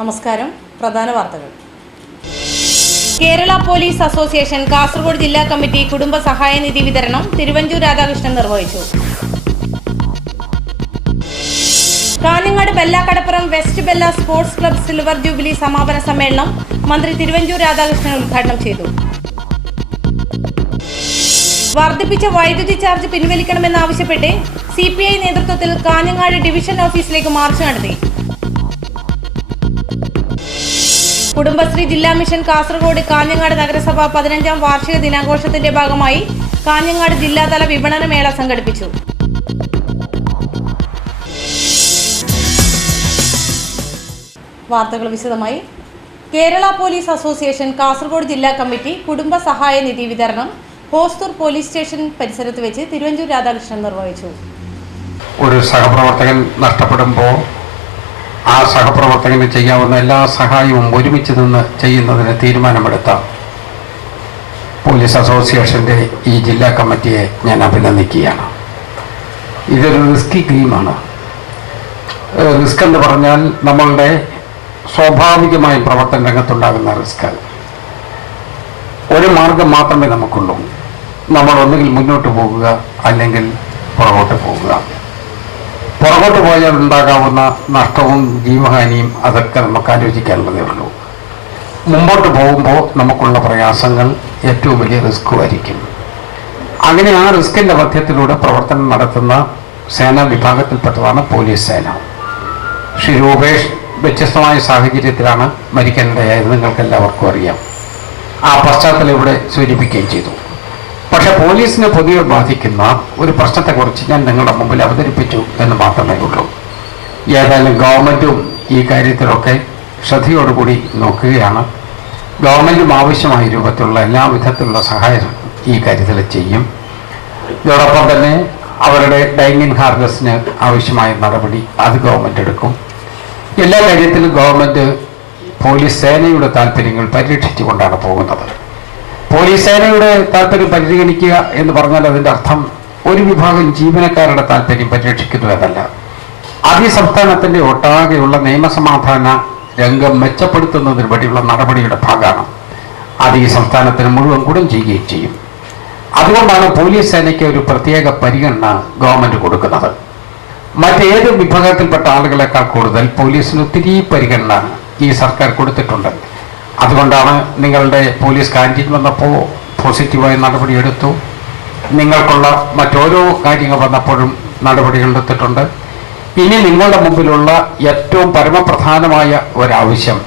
നമസ്കാരം. പ്രധാന വാർത്തകൾ. കേരള പോലീസ് അസോസിയേഷൻ കാസർഗോഡ് ജില്ലാ കമ്മിറ്റി കുടുംബ സഹായ നിധി വിതരണം തിരുവഞ്ചൂർ രാധാകൃഷ്ണൻ നിർവഹിച്ചു. Kanhangad Bellakadappuram west Bella sports club silver jubilee സമാപന സമ്മേളനം മന്ത്രി തിരുവഞ്ചൂർ രാധാകൃഷ്ണൻ ഉദ്ഘാടനം ചെയ്തു. വർദ്ധിപ്പിച്ച വൈദ്യുതി ചാർജ് പിൻവലിക്കണമെന്നാവശ്യപ്പെട്ട് CPI നേതൃത്വത്തിൽ കാഞ്ഞങ്ങാട് ഡിവിഷൻ ഓഫീസിലേക്ക് മാർച്ച് നടത്തി. കുടുംബശ്രീ ജില്ലാ മിഷൻ കാസർഗോഡ് കാഞ്ഞങ്ങാട് നഗരസഭ 15ാം വാർഷിക ദിനാഘോഷത്തിന്റെ ഭാഗമായി കാഞ്ഞങ്ങാട് ജില്ലാതല വിപണന മേള സംഘടിപ്പിച്ചു. വാർത്തകൾ വിശദമായി. കേരള പോലീസ് അസോസിയേഷൻ കാസർഗോഡ് ജില്ലാ കമ്മിറ്റി കുടുംബ സഹായ നിധി വിതരണം ഹോസ്തൂർ പോലീസ് സ്റ്റേഷൻ പരിസരത്ത് വെച്ച് തിരുവഞ്ചൂർ രാധാകൃഷ്ണൻ നിർവഹിച്ചു. ഒരു സഹപ്രവർത്തകൻ നഷ്ടപ്പെടുമ്പോൾ ആ സഹപ്രവർത്തകന് ചെയ്യാവുന്ന എല്ലാ സഹായവും ഒരുമിച്ച് നിന്ന് ചെയ്യുന്നതിന് തീരുമാനമെടുത്ത പോലീസ് അസോസിയേഷൻ്റെ ഈ ജില്ലാ കമ്മിറ്റിയെ ഞാൻ അഭിനന്ദിക്കുകയാണ്. ഇതൊരു റിസ്കി ഗെയിമാണ്. റിസ്ക് എന്ന് പറഞ്ഞാൽ നമ്മളുടെ സ്വാഭാവികമായും പ്രവർത്തന രംഗത്തുണ്ടാകുന്ന റിസ്ക്. ഒരു മാർഗം മാത്രമേ നമുക്കുള്ളൂ. നമ്മൾ ഒന്നുകിൽ മുന്നോട്ട് പോകുക, അല്ലെങ്കിൽ പുറകോട്ട് പോകുക. പുറകോട്ട് പോയാൽ ഉണ്ടാകാവുന്ന നഷ്ടവും ജീവഹാനിയും അതൊക്കെ നമുക്ക് ആലോചിക്കാനുള്ളതേ ഉള്ളൂ. മുമ്പോട്ട് പോകുമ്പോൾ നമുക്കുള്ള പ്രയാസങ്ങൾ ഏറ്റവും വലിയ റിസ്ക്കുമായിരിക്കും. അങ്ങനെ ആ റിസ്കിൻ്റെ മധ്യത്തിലൂടെ പ്രവർത്തനം നടത്തുന്ന സേനാ വിഭാഗത്തിൽപ്പെട്ടതാണ് പോലീസ് സേന. ശ്രീ രൂപേഷ് വ്യത്യസ്തമായ സാഹചര്യത്തിലാണ് മരിക്കാനിടയായത്. നിങ്ങൾക്ക് എല്ലാവർക്കും അറിയാം. ആ പശ്ചാത്തലം ഇവിടെ സൂചിപ്പിക്കുകയും ചെയ്തു. പക്ഷെ പോലീസിനെ പൊതുവെ ബാധിക്കുന്ന ഒരു പ്രശ്നത്തെക്കുറിച്ച് ഞാൻ നിങ്ങളുടെ മുമ്പിൽ അവതരിപ്പിച്ചു എന്ന് മാത്രമേ ഉള്ളൂ. ഏതായാലും ഗവൺമെൻറ്റും ഈ കാര്യത്തിലൊക്കെ ശ്രദ്ധയോടുകൂടി നോക്കുകയാണ്. ഗവൺമെൻറ്റും ആവശ്യമായ രൂപത്തിലുള്ള എല്ലാ വിധത്തിലുള്ള സഹായം ഈ കാര്യത്തിൽ ചെയ്യും. ഇതോടൊപ്പം തന്നെ അവരുടെ ഡൈനിങ് ഹാർവസ്റ്റിന് ആവശ്യമായ നടപടി അത് ഗവൺമെൻറ് എടുക്കും. എല്ലാ കാര്യത്തിലും ഗവൺമെൻറ് പോലീസ് സേനയുടെ താല്പര്യങ്ങൾ പരിരക്ഷിച്ചുകൊണ്ടാണ് പോകുന്നത്. പോലീസ് സേനയുടെ താല്പര്യം പരിഗണിക്കുക എന്ന് പറഞ്ഞാൽ അതിൻ്റെ അർത്ഥം ഒരു വിഭാഗം ജീവനക്കാരുടെ താല്പര്യം പരിരക്ഷിക്കുന്നു എന്നല്ല. സംസ്ഥാനത്തിൻ്റെ ഒട്ടാകെയുള്ള നിയമസമാധാന രംഗം മെച്ചപ്പെടുത്തുന്നതിന് വേണ്ടിയുള്ള നടപടിയുടെ ഭാഗമാണ്. അത് ഈ സംസ്ഥാനത്തിന് മുഴുവൻ ഗുണം ചെയ്യുകയും ചെയ്യും. അതുകൊണ്ടാണ് പോലീസ് സേനയ്ക്ക് ഒരു പ്രത്യേക പരിഗണന ഗവൺമെൻറ് കൊടുക്കുന്നത്. മറ്റേത് വിഭാഗത്തിൽപ്പെട്ട ആളുകളെക്കാൾ കൂടുതൽ പോലീസിന് ഒത്തിരി പരിഗണന ഈ സർക്കാർ കൊടുത്തിട്ടുണ്ട്. അതുകൊണ്ടാണ് നിങ്ങളുടെ പോലീസ് ക്യാൻറ്റീൻ വന്നപ്പോൾ പോസിറ്റീവായ നടപടിയെടുത്തു. നിങ്ങൾക്കുള്ള മറ്റോരോ കാര്യങ്ങൾ വന്നപ്പോഴും നടപടികൾ എടുത്തിട്ടുണ്ട്. ഇനി നിങ്ങളുടെ മുമ്പിലുള്ള ഏറ്റവും പരമപ്രധാനമായ ഒരാവശ്യം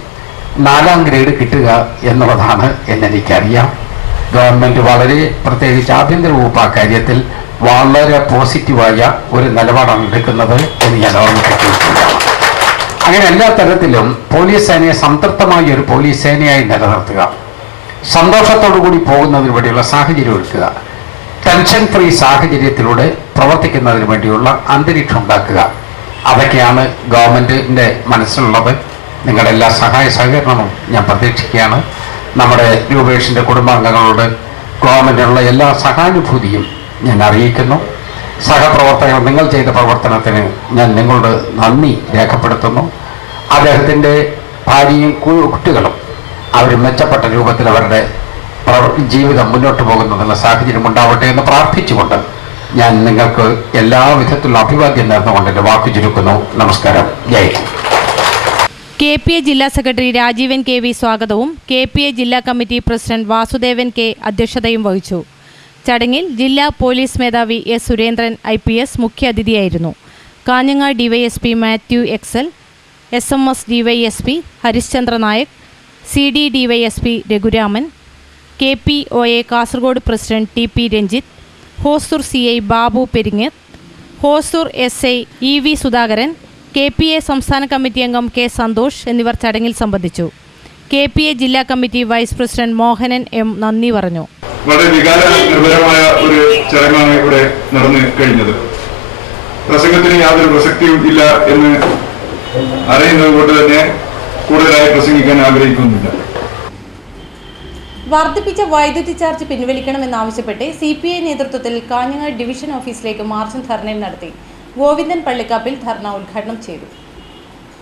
4ാം ഗ്രേഡ് കിട്ടുക എന്നുള്ളതാണ് എന്നെനിക്കറിയാം. ഗവൺമെൻറ് വളരെ പ്രത്യേകിച്ച് ആഭ്യന്തര വകുപ്പ് ആ കാര്യത്തിൽ വളരെ പോസിറ്റീവായ ഒരു നിലപാടാണ് എടുക്കുന്നത് എന്ന് ഞാൻ ഓർമ്മിപ്പിക്കുകയാണ്. അങ്ങനെ എല്ലാ തരത്തിലും പോലീസ് സേനയെ സംതൃപ്തമായ ഒരു പോലീസ് സേനയായി നിലനിർത്തുക, സന്തോഷത്തോടുകൂടി പോകുന്നതിന് വേണ്ടിയുള്ള സാഹചര്യം ഒരുക്കുക, ടെൻഷൻ ഫ്രീ സാഹചര്യത്തിലൂടെ പ്രവർത്തിക്കുന്നതിന് വേണ്ടിയുള്ള അന്തരീക്ഷം ഉണ്ടാക്കുക, അതൊക്കെയാണ് ഗവൺമെൻറ്റിൻ്റെ മനസ്സിലുള്ളത്. നിങ്ങളുടെ എല്ലാ സഹായ സഹകരണവും ഞാൻ പ്രതീക്ഷിക്കുകയാണ്. നമ്മുടെ രൂപേഷിൻ്റെ കുടുംബാംഗങ്ങളോട് ഗവൺമെൻറ്റിനുള്ള എല്ലാ സഹാനുഭൂതിയും ഞാൻ അറിയിക്കുന്നു. സഹപ്രവർത്തകർ നിങ്ങൾ ചെയ്ത പ്രവർത്തനത്തിന് ഞാൻ നിങ്ങളുടെ നന്ദി രേഖപ്പെടുത്തുന്നു. അദ്ദേഹത്തിൻ്റെ ഭാര്യയും കുട്ടികളും അവർ മെച്ചപ്പെട്ട രൂപത്തിൽ അവരുടെ ജീവിതം മുന്നോട്ട് പോകുന്നതിനുള്ള സാഹചര്യം ഉണ്ടാവട്ടെ എന്ന് പ്രാർത്ഥിച്ചുകൊണ്ട് ഞാൻ നിങ്ങൾക്ക് എല്ലാ വിധത്തിലുള്ള അഭിവാദ്യം നേർന്നുകൊണ്ട് എൻ്റെ വാക്കു ചുരുക്കുന്നു. നമസ്കാരം. ജയ്. KPA ജില്ലാ സെക്രട്ടറി രാജീവൻ KV സ്വാഗതവും KPA ജില്ലാ കമ്മിറ്റി പ്രസിഡന്റ് വാസുദേവൻ K അധ്യക്ഷതയും വഹിച്ചു. ചടങ്ങിൽ ജില്ലാ പോലീസ് മേധാവി S. സുരേന്ദ്രൻ IPS മുഖ്യാതിഥിയായിരുന്നു. Kanhangad DYSP Mathew XL, SMS DYSP Harishchandra Nayak, CD DYSP Raghuraman, KPOA Kasaragod president TP Ranjith, Hosdurg CI Babu Peringath, Hosdurg SI EV Sudhakaran, KPA സംസ്ഥാന കമ്മിറ്റി അംഗം K. സന്തോഷ് എന്നിവർ ചടങ്ങിൽ സംബന്ധിച്ചു. KPA ജില്ലാ committee vice president Mohanan M. നന്ദി പറഞ്ഞു. വളരെ വികാരനിർഭരമായ ഒരു ചടങ്ങാണ് ഇവിടെ നടന്നു കഴിഞ്ഞത്. പ്രസംഗത്തിന് യാതൊരു പ്രസക്തിയും ഇല്ല എന്ന് അറിയുന്നത് കൊണ്ട് തന്നെ കൂടുതലായി പ്രസംഗിക്കാൻ ആഗ്രഹിക്കുന്നില്ല. വർദ്ധിപ്പിച്ച വൈദ്യുതി ചാർജ് പിൻവലിക്കണമെന്നാവശ്യപ്പെട്ട് CPI നേതൃത്വത്തിൽ കാഞ്ഞങ്ങാട് ഡിവിഷൻ ഓഫീസിലേക്ക് മാർച്ചും ധർണയും നടത്തി. ഗോവിന്ദൻ പള്ളിക്കാപ്പിൽ ധർണ ഉദ്ഘാടനം ചെയ്തു.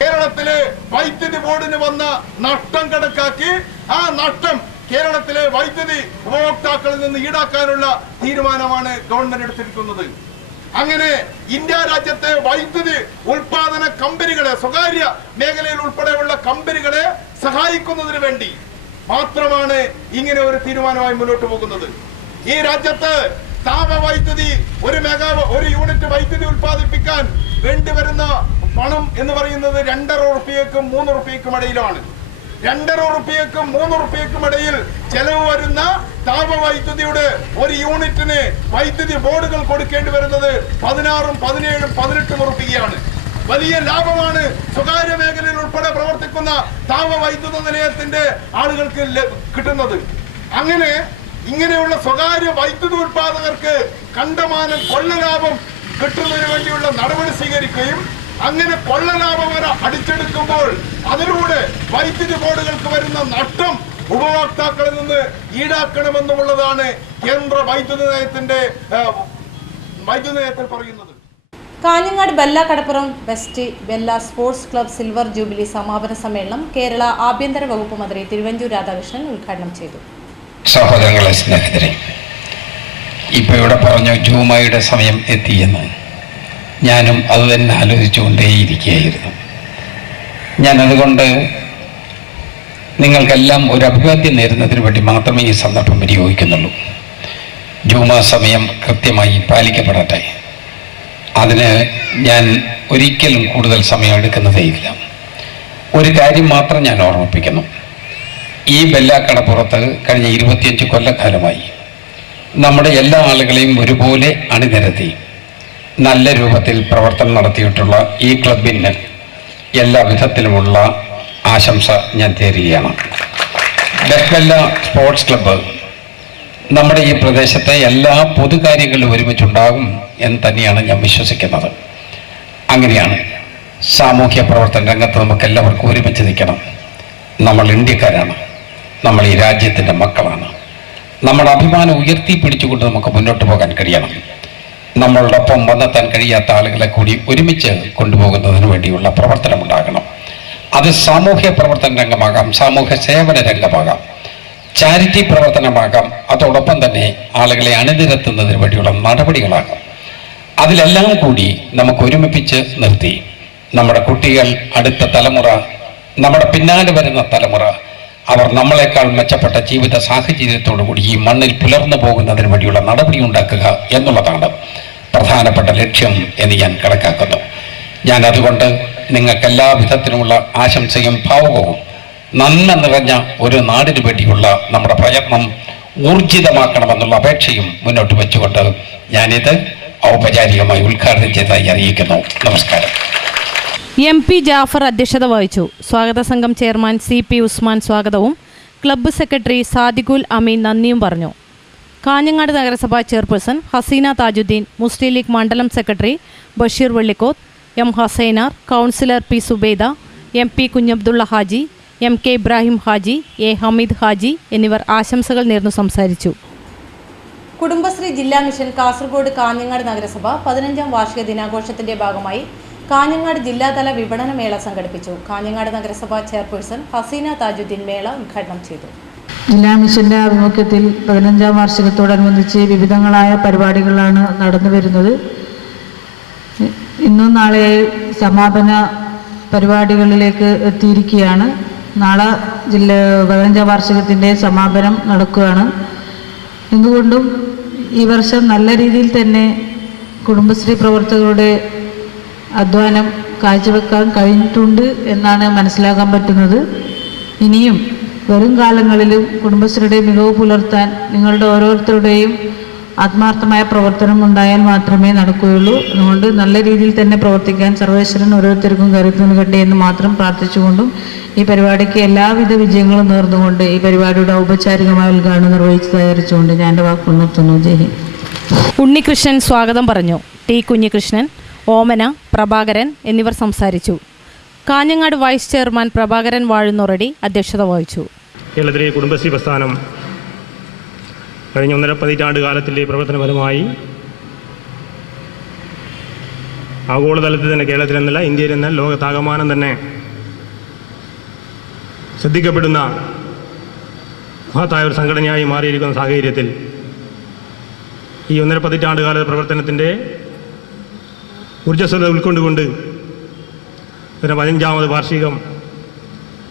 കേരളത്തിലെ വൈദ്യുതി ബോർഡിന് വന്ന നഷ്ടം കണക്കാക്കി ആ നഷ്ടം കേരളത്തിലെ വൈദ്യുതി ഉപഭോക്താക്കളിൽ നിന്ന് ഈടാക്കാനുള്ള തീരുമാനമാണ് ഗവൺമെന്റ് എടുത്തിരിക്കുന്നത്. അങ്ങനെ ഇന്ത്യ രാജ്യത്തെ വൈദ്യുതി ഉൽപാദന കമ്പനികളെ, സ്വകാര്യ മേഖലയിൽ ഉൾപ്പെടെയുള്ള കമ്പനികളെ സഹായിക്കുന്നതിന് വേണ്ടി മാത്രമാണ് ഇങ്ങനെ ഒരു തീരുമാനമായി മുന്നോട്ട് പോകുന്നത്. ഈ രാജ്യത്ത് താപവൈദ്യുതി ഒരു യൂണിറ്റ് വൈദ്യുതി ഉൽപ്പാദിപ്പിക്കാൻ വേണ്ടിവരുന്ന പണം എന്ന് പറയുന്നത് 2.5 റുപ്യക്കും 3 റുപ്യക്കും ഇടയിലാണ്. 2.5 റുപ്യക്കും 3 റുപ്യക്കും ഇടയിൽ ചെലവ് വരുന്ന താപവൈദ്യുതിയുടെ ഒരു യൂണിറ്റിന് വൈദ്യുതി ബോർഡുകൾ കൊടുക്കേണ്ടി വരുന്നത് 16, 17, 18 റുപ്യയാണ്. വലിയ ലാഭമാണ് സ്വകാര്യ മേഖലയിൽ ഉൾപ്പെടെ പ്രവർത്തിക്കുന്ന താപവൈദ്യുത നിലയത്തിന്റെ ആളുകൾക്ക് കിട്ടുന്നത്. ഇങ്ങനെയുള്ള സ്വകാര്യ വൈദ്യുതി ഉൽപാദകർക്ക് കണ്ടമാനം കൊള്ളലാഭം കിട്ടുന്നതിന് വേണ്ടിയുള്ള നടപടി സ്വീകരിക്കുകയും അങ്ങനെ കൊള്ളലാഭം വരെ അടിച്ചെടുക്കുമ്പോൾ അതിലൂടെ വൈദ്യുതി ബോർഡുകൾക്ക് വരുന്ന നഷ്ടം ഉപഭോക്താക്കളിൽ നിന്ന് ഈടാക്കണമെന്നുള്ളതാണ് കേന്ദ്ര വൈദ്യുതി നയത്തിൽ പറയുന്നത്. Kanhangad Bella Kadappuram west Bella sports club silver jubilee സമാപന സമ്മേളനം കേരള ആഭ്യന്തര വകുപ്പ് മന്ത്രി തിരുവഞ്ചൂർ രാധാകൃഷ്ണൻ ഉദ്ഘാടനം ചെയ്തു. സഹോദരങ്ങളെ, സ്നേഹിതരെ, ഇപ്പോൾ ഇവിടെ പറഞ്ഞു ജൂമയുടെ സമയം എത്തിയെന്ന്. ഞാനും അത് തന്നെ ആലോചിച്ചുകൊണ്ടേയിരിക്കുകയായിരുന്നു. ഞാനതുകൊണ്ട് നിങ്ങൾക്കെല്ലാം ഒരു അഭിവാദ്യം നേരുന്നതിന് വേണ്ടി മാത്രമേ ഈ സന്ദർഭം വിനിയോഗിക്കുന്നുള്ളൂ. ജൂമ സമയം കൃത്യമായി പാലിക്കപ്പെടട്ടെ. അതിന് ഞാൻ ഒരിക്കലും കൂടുതൽ സമയം എടുക്കുന്നതേയില്ല. ഒരു കാര്യം മാത്രം ഞാൻ ഓർമ്മിപ്പിക്കുന്നു. ഈ ബെല്ലാക്കടപ്പുറത്ത് കഴിഞ്ഞ 25 കൊല്ലക്കാലമായി നമ്മുടെ എല്ലാ ആളുകളെയും ഒരുപോലെ അണിനിരത്തി നല്ല രൂപത്തിൽ പ്രവർത്തനം നടത്തിയിട്ടുള്ള ഈ ക്ലബിന് എല്ലാ വിധത്തിലുമുള്ള ആശംസ ഞാൻ തേരുകയാണ്. ബെല്ല സ്പോർട്സ് ക്ലബ്ബ് നമ്മുടെ ഈ പ്രദേശത്തെ എല്ലാ പൊതുകാര്യങ്ങളിലും ഒരുമിച്ചുണ്ടാകും എന്ന് തന്നെയാണ് ഞാൻ വിശ്വസിക്കുന്നത്. അങ്ങനെയാണ് സാമൂഹ്യ പ്രവർത്തന രംഗത്ത് നമുക്ക് എല്ലാവർക്കും ഒരുമിച്ച് നിൽക്കണം. നമ്മൾ ഇന്ത്യക്കാരാണ്, നമ്മൾ ഈ രാജ്യത്തിൻ്റെ മക്കളാണ്. നമ്മുടെ അഭിമാനം ഉയർത്തിപ്പിടിച്ചുകൊണ്ട് നമുക്ക് മുന്നോട്ട് പോകാൻ കഴിയണം. നമ്മളോടൊപ്പം വന്നെത്താൻ കഴിയാത്ത ആളുകളെ കൂടി ഒരുമിച്ച് കൊണ്ടുപോകുന്നതിന് വേണ്ടിയുള്ള പ്രവർത്തനമുണ്ടാകണം. അത് സാമൂഹ്യ പ്രവർത്തന രംഗമാകാം, സാമൂഹ്യ സേവന രംഗമാകാം, ചാരിറ്റി പ്രവർത്തനമാകാം, അതോടൊപ്പം തന്നെ ആളുകളെ അണിനിരത്തുന്നതിന് വേണ്ടിയുള്ള നടപടികളാകാം. അതിലെല്ലാം കൂടി നമുക്ക് ഒരുമിപ്പിച്ച് നിർത്തി നമ്മുടെ കുട്ടികൾ, അടുത്ത തലമുറ, നമ്മുടെ പിന്നാലെ വരുന്ന തലമുറ, അവർ നമ്മളെക്കാൾ മെച്ചപ്പെട്ട ജീവിത സാഹചര്യത്തോടു കൂടി ഈ മണ്ണിൽ പുലർന്നു പോകുന്നതിന് വേണ്ടിയുള്ള നടപടി ഉണ്ടാക്കുക എന്നുള്ളതാണ് പ്രധാനപ്പെട്ട ലക്ഷ്യം എന്ന് ഞാൻ കണക്കാക്കുന്നു. ഞാൻ അതുകൊണ്ട് നിങ്ങൾക്ക് എല്ലാ വിധത്തിലുമുള്ള ആശംസയും ഭാവുകവും നന്മ നിറഞ്ഞ ഒരു നാടിനു വേണ്ടിയുള്ള നമ്മുടെ പ്രയത്നം ഊർജിതമാക്കണമെന്നുള്ള അപേക്ഷയും മുന്നോട്ട് വെച്ചുകൊണ്ട് ഞാനിത് ഔപചാരികമായി ഉദ്ഘാടനം ചെയ്തതായി അറിയിക്കുന്നു. നമസ്കാരം. MP ജാഫർ അധ്യക്ഷത വഹിച്ചു. സ്വാഗത സംഘം ചെയർമാൻ CP ഉസ്മാൻ സ്വാഗതവും ക്ലബ്ബ് സെക്രട്ടറി സാദിഖുൽ അമീൻ നന്ദിയും പറഞ്ഞു. കാഞ്ഞങ്ങാട് നഗരസഭാ ചെയർപേഴ്സൺ ഹസീന താജുദ്ദീൻ, മുസ്ലിം ലീഗ് മണ്ഡലം secretary Basheer Vellikoth, M Hasainar, councillor P Subaida, MP Kunhabdulla Haji, MK Ibrahim Haji, A Hameed Haji എന്നിവർ ആശംസകൾ നേർന്നു സംസാരിച്ചു. കുടുംബശ്രീ ജില്ലാ മിഷൻ കാസർഗോഡ് കാഞ്ഞങ്ങാട് നഗരസഭ 15ാം വാർഷിക ദിനാഘോഷത്തിന്റെ ഭാഗമായി കാഞ്ഞങ്ങാട് ജില്ലാതല വിപണന മേള സംഘടിപ്പിച്ചു. കാഞ്ഞങ്ങാട് നഗരസഭാ ചെയർപേഴ്സൺ ഹസീന താജുദ്ദീൻ മേള ഉദ്ഘാടനം ചെയ്തു. ജില്ലാ മിഷന്റെ ആഭിമുഖ്യത്തിൽ 15ാം വാർഷികത്തോടനുബന്ധിച്ച് വിവിധങ്ങളായ പരിപാടികളാണ് നടന്നു വരുന്നത്. ഇന്നും നാളെ സമാപന പരിപാടികളിലേക്ക് എത്തിയിരിക്കുകയാണ്. നാളെ 15ാം വാർഷികത്തിൻ്റെ സമാപനം നടക്കുകയാണ്. എന്തുകൊണ്ടും ഈ വർഷം നല്ല രീതിയിൽ തന്നെ കുടുംബശ്രീ പ്രവർത്തകരുടെ അധ്വാനം കാഴ്ചവെക്കാൻ കഴിഞ്ഞിട്ടുണ്ട് എന്നാണ് മനസ്സിലാക്കാൻ പറ്റുന്നത്. ഇനിയും വരും കാലങ്ങളിലും കുടുംബശ്രീയുടെ മികവ് പുലർത്താൻ നിങ്ങളുടെ ഓരോരുത്തരുടെയും ആത്മാർത്ഥമായ പ്രവർത്തനം ഉണ്ടായാൽ മാത്രമേ നടക്കുകയുള്ളൂ. അതുകൊണ്ട് നല്ല രീതിയിൽ തന്നെ പ്രവർത്തിക്കാൻ സർവേശ്വരൻ ഓരോരുത്തർക്കും കരുത്ത് നൽകട്ടെ എന്ന് മാത്രം പ്രാർത്ഥിച്ചുകൊണ്ടും ഈ പരിപാടിക്ക് എല്ലാവിധ വിജയങ്ങളും നേർന്നുകൊണ്ട് ഈ പരിപാടിയുടെ ഔപചാരികമായ ഉദ്ഘാടനം നിർവഹിച്ച് തയ്യാറിച്ചുകൊണ്ട് ഞാൻ എൻ്റെ വാക്കുകൾ നിർത്തുന്നു. ജയ് ഹിന്ദ്. ഉണ്ണികൃഷ്ണൻ സ്വാഗതം പറഞ്ഞു. T കുഞ്ഞികൃഷ്ണൻ, ഓമന, പ്രഭാകരൻ എന്നിവർ സംസാരിച്ചു. കാഞ്ഞങ്ങാട് വൈസ് ചെയർമാൻ പ്രഭാകരൻ വാഴുന്നോറടി അധ്യക്ഷത വഹിച്ചു. കേരളത്തിലെ കുടുംബശ്രീ പ്രസ്ഥാനം കഴിഞ്ഞ 1.5 പതിറ്റാണ്ട് കാലത്തിൻ്റെ പ്രവർത്തനപരമായി ആഗോളതലത്തിൽ തന്നെ കേരളത്തിലെന്നല്ല ഇന്ത്യയിലെന്നല്ല ലോകത്താകമാനം തന്നെ ശ്രദ്ധിക്കപ്പെടുന്ന മഹത്തായ ഒരു സംഘടനയായി മാറിയിരിക്കുന്ന സാഹചര്യത്തിൽ ഈ 1.5 പതിറ്റാണ്ടുകാല പ്രവർത്തനത്തിൻ്റെ ഊർജ്ജസ്വലത ഉൾക്കൊണ്ടുകൊണ്ട് 15ാമത് വാർഷികം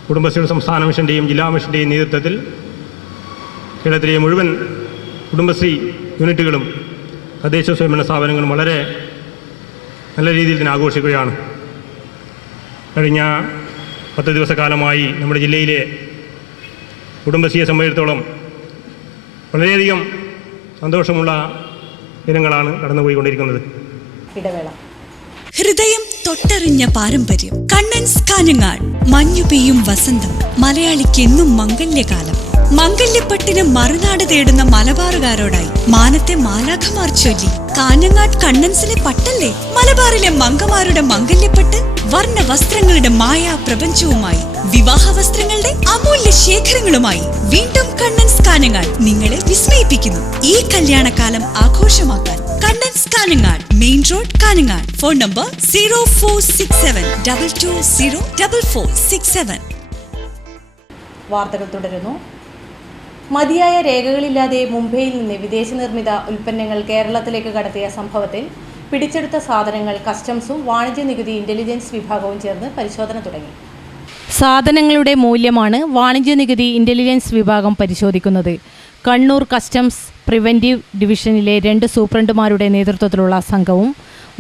കുടുംബശ്രീ സംസ്ഥാന മിഷൻ്റെയും ജില്ലാ മിഷൻ്റെയും നേതൃത്വത്തിൽ കേരളത്തിലെ മുഴുവൻ കുടുംബശ്രീ യൂണിറ്റുകളും തദ്ദേശ സ്വയംഭരണ സ്ഥാപനങ്ങളും വളരെ നല്ല രീതിയിൽ തന്നെ ആഘോഷിക്കുകയാണ്. കഴിഞ്ഞ 10 ദിവസക്കാലമായി നമ്മുടെ ജില്ലയിലെ കുടുംബശ്രീയെ സംബന്ധിച്ചിടത്തോളം വളരെയധികം സന്തോഷമുള്ള ദിനങ്ങളാണ് കടന്നുപോയിക്കൊണ്ടിരിക്കുന്നത്. ഹൃദയം തൊട്ടറിഞ്ഞ പാരമ്പര്യം. കണ്ണൻസ് കാഞ്ഞങ്ങാട്. മഞ്ഞു പെയ്യും വസന്തം. മലയാളിക്ക് എന്നും മംഗല്യകാലം. മംഗല്യപ്പട്ടിന് മറുനാട് തേടുന്ന മലബാറുകാരോടായി മാനത്തെ മാലാഖമാർ ചൊല്ലി. കാഞ്ഞങ്ങാട് കണ്ണൻസിലെ പട്ടല്ലേ? മലബാറിലെ മംഗമാരുടെ മംഗല്യപ്പട്ട് വർണ്ണ വസ്ത്രങ്ങളുടെ മായാ പ്രപഞ്ചവുമായി, വിവാഹ വസ്ത്രങ്ങളുടെ അമൂല്യ ശേഖരങ്ങളുമായി വീണ്ടും കണ്ണൻസ് കാഞ്ഞങ്ങാട് നിങ്ങളെ വിസ്മയിപ്പിക്കുന്നു. ഈ കല്യാണകാലം ആഘോഷമാക്കാൻ Kannans Kanhangad, main road, Kanhangad. Phone number 0467220467. വാർത്തകൾ തുടരുന്നു. മതിയായ രേഖകളില്ലാതെ മുംബൈയിൽ നിന്ന് വിദേശ നിർമ്മിത ഉൽപ്പന്നങ്ങൾ കേരളത്തിലേക്ക് കടത്തിയ സംഭവത്തിൽ പിടിച്ചെടുത്ത സാധനങ്ങൾ കസ്റ്റംസും വാണിജ്യ നികുതി ഇന്റലിജൻസ് വിഭാഗവും ചേർന്ന് പരിശോധന തുടങ്ങി. സാധനങ്ങളുടെ മൂല്യമാണ് വാണിജ്യ നികുതി ഇന്റലിജൻസ് വിഭാഗം പരിശോധിക്കുന്നത്. കണ്ണൂർ കസ്റ്റംസ് പ്രിവൻറ്റീവ് ഡിവിഷനിലെ 2 സൂപ്രണ്ടുമാരുടെ നേതൃത്വത്തിലുള്ള സംഘവും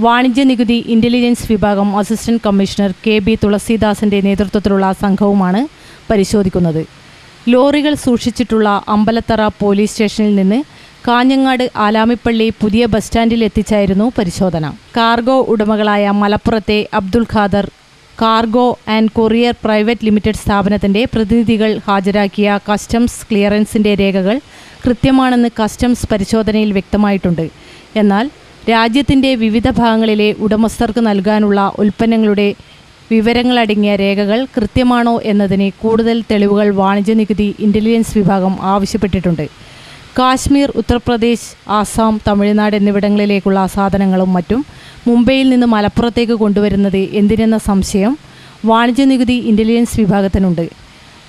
വാണിജ്യ നികുതി ഇന്റലിജൻസ് വിഭാഗം അസിസ്റ്റന്റ് കമ്മീഷണർ KB തുളസീദാസിൻ്റെ നേതൃത്വത്തിലുള്ള സംഘവുമാണ് പരിശോധിക്കുന്നത്. ലോറികൾ സൂക്ഷിച്ചിട്ടുള്ള അമ്പലത്തറ പോലീസ് സ്റ്റേഷനിൽ നിന്ന് കാഞ്ഞങ്ങാട് ആലാമിപ്പള്ളി പുതിയ ബസ് സ്റ്റാൻഡിൽ എത്തിച്ചായിരുന്നു പരിശോധന. കാർഗോ ഉടമകളായ മലപ്പുറത്തെ Abdul Khader cargo and courier private limited സ്ഥാപനത്തിൻ്റെ പ്രതിനിധികൾ ഹാജരാക്കിയ കസ്റ്റംസ് ക്ലിയറൻസിൻ്റെ രേഖകൾ കൃത്യമാണെന്ന് കസ്റ്റംസ് പരിശോധനയിൽ വ്യക്തമായിട്ടുണ്ട്. എന്നാൽ രാജ്യത്തിൻ്റെ വിവിധ ഭാഗങ്ങളിലെ ഉടമസ്ഥർക്ക് നൽകാനുള്ള ഉൽപ്പന്നങ്ങളുടെ വിവരങ്ങളടങ്ങിയ രേഖകൾ കൃത്യമാണോ എന്നതിന് കൂടുതൽ തെളിവുകൾ വാണിജ്യ നികുതി ഇന്റലിജൻസ് വിഭാഗം ആവശ്യപ്പെട്ടിട്ടുണ്ട്. കാശ്മീർ, ഉത്തർപ്രദേശ്, ആസാം, തമിഴ്നാട് എന്നിവിടങ്ങളിലേക്കുള്ള സാധനങ്ങളും മറ്റും മുംബൈയിൽ നിന്ന് മലപ്പുറത്തേക്ക് കൊണ്ടുവരുന്നത് എന്തിനെന്ന സംശയം വാണിജ്യ നികുതി ഇന്റലിജൻസ് വിഭാഗത്തിനുണ്ട്.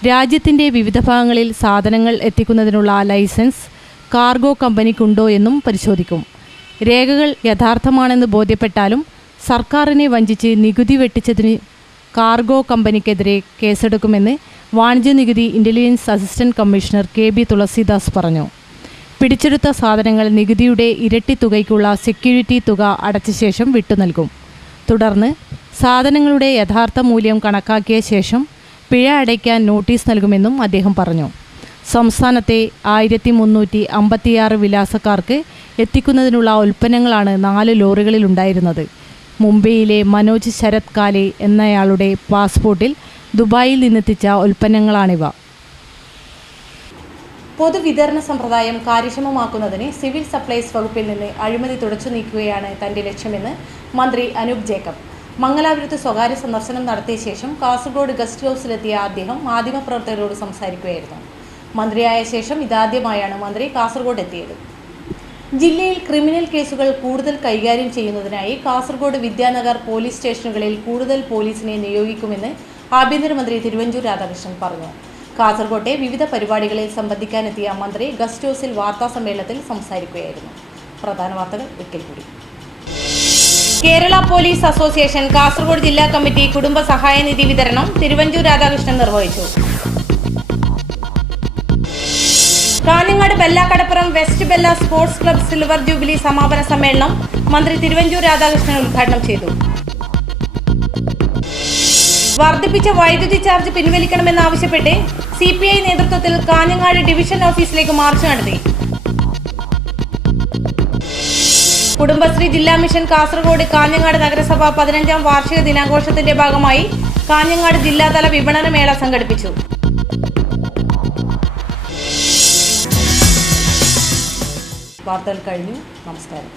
രാജ്യത്തിൻ്റെ വിവിധ ഭാഗങ്ങളിൽ സാധനങ്ങൾ എത്തിക്കുന്നതിനുള്ള ലൈസൻസ് കാർഗോ കമ്പനിക്കുണ്ടോ എന്നും പരിശോധിക്കും. രേഖകൾ യഥാർത്ഥമാണെന്ന് ബോധ്യപ്പെട്ടാലും സർക്കാരിനെ വഞ്ചിച്ച് നികുതി വെട്ടിച്ചതിന് കാർഗോ കമ്പനിക്കെതിരെ കേസെടുക്കുമെന്ന് വാണിജ്യ നികുതി intelligence assistant commissioner KB Thulasidas പറഞ്ഞു. പിടിച്ചെടുത്ത സാധനങ്ങൾ നികുതിയുടെ ഇരട്ടി തുകയ്ക്കുള്ള സെക്യൂരിറ്റി തുക അടച്ച ശേഷം വിട്ടുനൽകും. തുടർന്ന് സാധനങ്ങളുടെ യഥാർത്ഥ മൂല്യം കണക്കാക്കിയ ശേഷം പിഴ അടയ്ക്കാൻ നോട്ടീസ് നൽകുമെന്നും അദ്ദേഹം പറഞ്ഞു. സംസ്ഥാനത്തെ 1356 വിലാസക്കാർക്ക് എത്തിക്കുന്നതിനുള്ള ഉൽപ്പന്നങ്ങളാണ് 4 ലോറികളിലുണ്ടായിരുന്നത്. മുംബൈയിലെ മനോജ് ശരത് കാലെ എന്നയാളുടെ പാസ്പോർട്ടിൽ ദുബായിൽ നിന്നെത്തിച്ച ഉൽപ്പന്നങ്ങളാണിവ. പൊതുവിതരണ സമ്പ്രദായം കാര്യക്ഷമമാക്കുന്നതിന് സിവിൽ സപ്ലൈസ് വകുപ്പിൽ നിന്ന് അഴിമതി തുടച്ചു നീക്കുകയാണ് തന്റെ ലക്ഷ്യമെന്ന് മന്ത്രി അനൂപ് ജേക്കബ്. മംഗലാപുരത്ത് സ്വകാര്യ സന്ദർശനം നടത്തിയ ശേഷം കാസർഗോഡ് ഗസ്റ്റ് ഹൗസിലെത്തിയ അദ്ദേഹം മാധ്യമപ്രവർത്തകരോട് സംസാരിക്കുകയായിരുന്നു. മന്ത്രിയായ ശേഷം ഇതാദ്യമായാണ് മന്ത്രി കാസർഗോഡ് എത്തിയത്. ജില്ലയിൽ ക്രിമിനൽ കേസുകൾ കൂടുതൽ കൈകാര്യം ചെയ്യുന്നതിനായി കാസർഗോഡ് വിദ്യാനഗർ പോലീസ് സ്റ്റേഷനുകളിൽ കൂടുതൽ പോലീസിനെ നിയോഗിക്കുമെന്ന് ആഭ്യന്തരമന്ത്രി തിരുവഞ്ചൂർ രാധാകൃഷ്ണൻ പറഞ്ഞു. കാസർഗോട്ടെ വിവിധ പരിപാടികളിൽ സംബന്ധിക്കാനെത്തിയ മന്ത്രി ഗസ്റ്റ് ഹൗസിൽ വാർത്താസമ്മേളനത്തിൽ സംസാരിക്കുകയായിരുന്നു. പ്രധാന വാർത്തകൾ ഒരിക്കൽ കൂടി. കേരള പോലീസ് അസോസിയേഷൻ കാസർഗോഡ് ജില്ലാ കമ്മിറ്റി കുടുംബ സഹായനിധി വിതരണം തിരുവഞ്ചൂർ രാധാകൃഷ്ണൻ നിർവഹിച്ചു. Kanhangad Bellakadappuram west Bella sports club silver jubilee സമാപന സമ്മേളനം മന്ത്രി തിരുവഞ്ചൂർ രാധാകൃഷ്ണൻ ഉദ്ഘാടനം ചെയ്തു. വർദ്ധിപ്പിച്ച വൈദ്യുതി ചാർജ് പിൻവലിക്കണമെന്നാവശ്യപ്പെട്ട് CPI നേതൃത്വത്തിൽ കാഞ്ഞങ്ങാട് ഡിവിഷൻ ഓഫീസിലേക്ക് മാർച്ച് നടത്തി. കുടുംബശ്രീ ജില്ലാ മിഷൻ കാസർഗോഡ് കാഞ്ഞങ്ങാട് നഗരസഭ 15ാം വാർഷിക ദിനാഘോഷത്തിന്റെ ഭാഗമായി കാഞ്ഞങ്ങാട് ജില്ലാതല വിപണന മേള സംഘടിപ്പിച്ചു. വാർത്തകൾ കഴിഞ്ഞു. നമസ്കാരം.